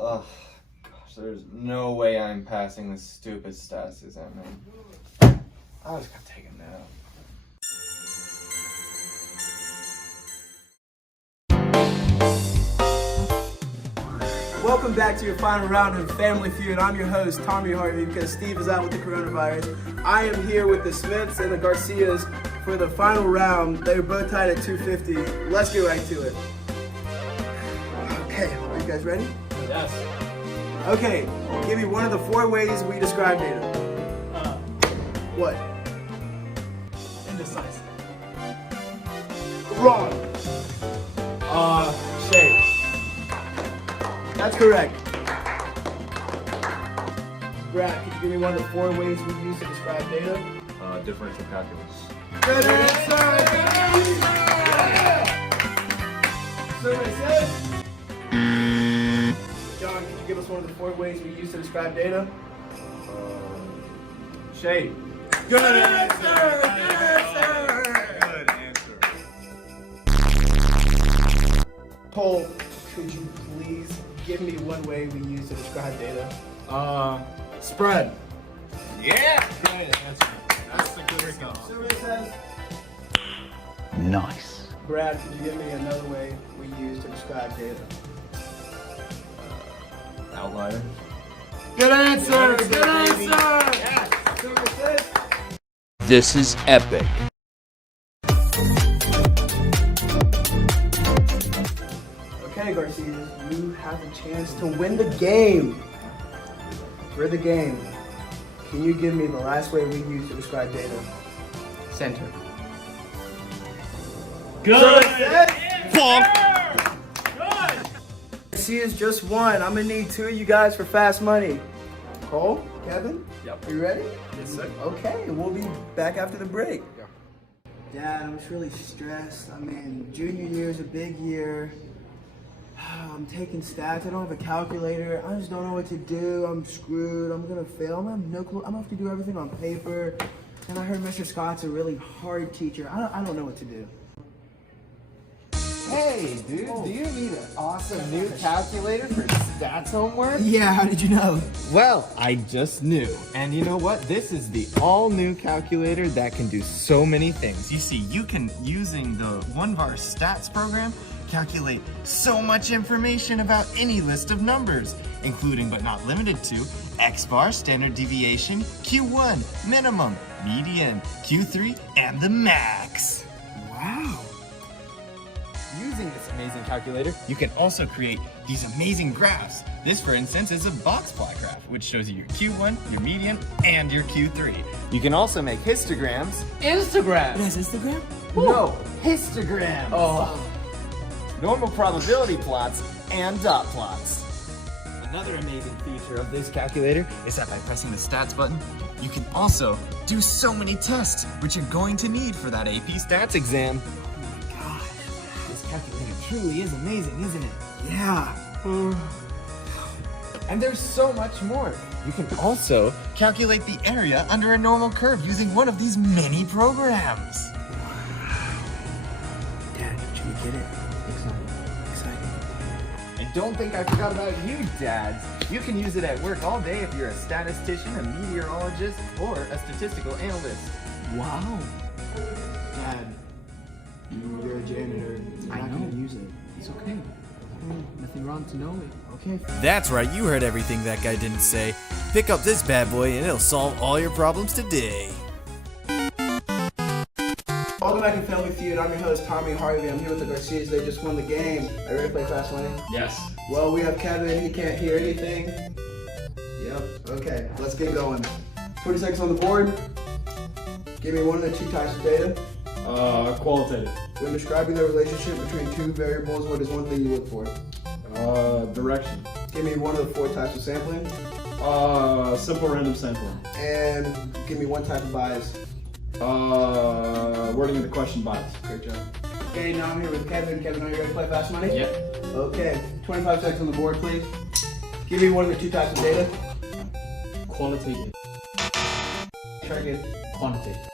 Ugh, gosh, there's no way I'm passing this stupid stats exam, man. I just gotta take a nap. Welcome back to your final round of Family Feud. I'm your host, Tommy Harvey, because Steve is out with the coronavirus. I am here with the Smiths and the Garcias for the final round. They were both tied at 250. Let's get right to it. Okay, are you guys ready? Yes. Okay, give me one of the 4 ways we describe data. What? Indecisive. Wrong. Shape. That's correct. Brad, could you give me one of the 4 ways we use to describe data? Differential calculus. Good answer! Yeah! Survey says. John, could you give us one of the 4 ways we use to describe data? Shape. Good answer! Good answer! Cole, could you please give me one way we use to describe data? Spread. Yeah! Good answer. That's the good response. Survey says. Nice. Brad, could you give me another way we use to describe data? Outlier. Good answer! Good Good answer, answer! baby. Yes! Survey says. This is epic. Okay, Garcia, you have a chance to win the game. For the game, can you give me the last way we use to describe data? Center. Good. Bonk. Garcia's just won. I'm gonna need 2 of you guys for fast money. Cole, Kevin, Yep. are you ready? Yes, sir. Okay, we'll be back after the break. Dad, I'm just really stressed. I mean, junior year is a big year. I'm taking stats. I don't have a calculator. I just don't know what to do. I'm screwed. I'm gonna fail. I'm gonna have no clue. I'm gonna have to do everything on paper. And I heard Mr. Scott's a really hard teacher. I don't know what to do. Hey, dude, do you need an awesome new calculator for stats homework? Yeah, how did you know? Well, I just knew. And you know what? This is the all-new calculator that can do so many things. You see, you can, using the one of our stats program, calculate so much information about any list of numbers, including but not limited to X bar, standard deviation, Q1, minimum, median, Q3, and the max. Wow. Using this amazing calculator, you can also create these amazing graphs. This, for instance, is a box plot graph, which shows you your Q1, your median, and your Q3. You can also make histograms. It has Instagram? No, histograms. Oh. Normal probability plots and dot plots. Another amazing feature of this calculator Is that by pressing the stats button, you can also do so many tests, which you're going to need for that AP Stats exam. this calculator truly is amazing, isn't it? Yeah. And there's so much more. You can also calculate the area under a normal curve using one of these mini programs. Dad, did you get it? Exciting. And don't think I forgot about you, dads. You can use it at work all day if you're a statistician, a meteorologist, or a statistical analyst. Wow. Dad, you're a janitor. You're not gonna use it. It's okay. Nothing wrong to know it. Okay. That's right, you heard everything that guy didn't say. Pick up this bad boy and it'll solve all your problems today. Welcome back to Family Feud. I'm your host, Tommy Harvey. I'm here with the Garcias. They just won the game. Are you ready to play Fast Money? Yes. Well, we have Kevin. He can't hear anything. Yep. Okay, let's get going. 20 seconds on the board. Give me one of the 2 types of data. Qualitative. When describing the relationship between 2 variables, what is one thing you look for? Direction. Give me one of the 4 types of sampling. Simple random sampling. And give me one type of bias. Wording of the question bias. Great job. Okay, now I'm here with Kevin. Kevin, are you ready to play Fast Money? Yep. Okay, 25 seconds on the board, please. Give me one of the 2 types of data. Qualitative. Try again. Quantitative.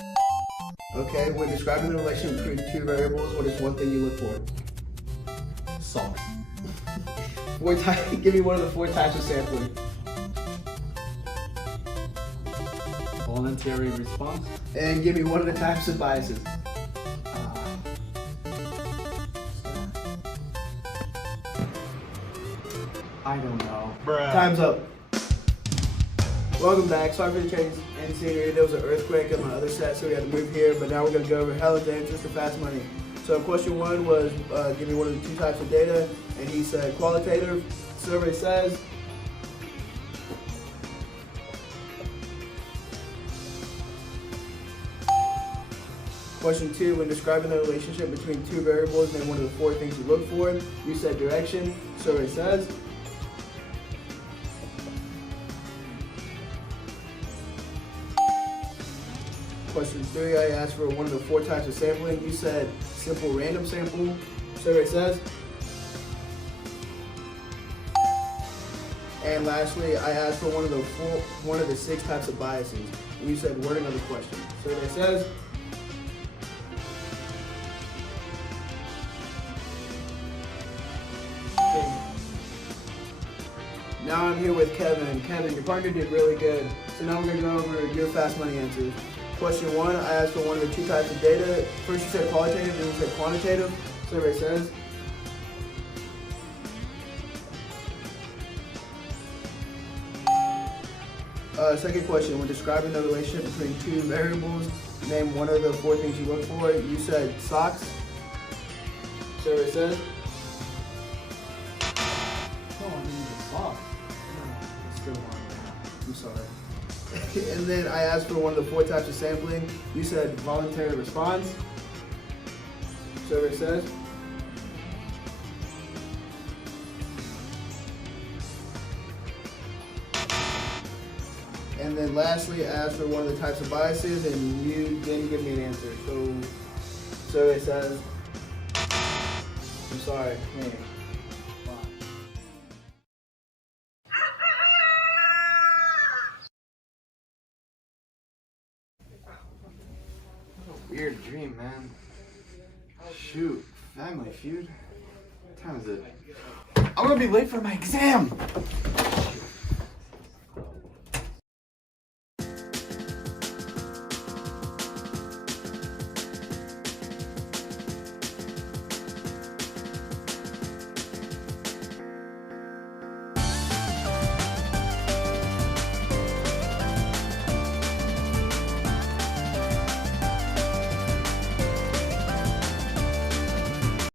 Okay, when describing the relation between 2 variables, what is one thing you look for? Salt. Give me one of the 4 types of sampling. Voluntary response. And give me one of the types of biases. I don't know. Time's up. Welcome back. Sorry for the change in scenery. There was an earthquake on my other set, so we had to move here. But now we're going to go over hella answers for fast money. So question 1 was give me one of the 2 types of data, and he said qualitative. Survey says. Question 2, when describing the relationship between 2 variables, name one of the 4 things you look for. You said direction. Survey says. Question 3, I asked for one of the 4 types of sampling. You said simple random sample. Survey says. And lastly, I asked for one of the 6 types of biases. And you said wording of the question. Survey says. Now I'm here with Kevin. Kevin, your partner did really good. So now we're going to go over your fast money answers. Question 1, I asked for one of the 2 types of data. First you said qualitative, then you said quantitative. Survey says. Second question, when describing the relationship between 2 variables, name one of the 4 things you look for. You said socks. Survey says. Oh, I mean the sauce. It's still on. I'm sorry. And then I asked for one of the 4 types of sampling. You said voluntary response. Survey says. And then lastly, I asked for one of the types of biases, and you didn't give me an answer. So, survey says. I'm sorry. Hey. Weird dream, man. Shoot, Family Feud. What time is it? I'm gonna be late for my exam!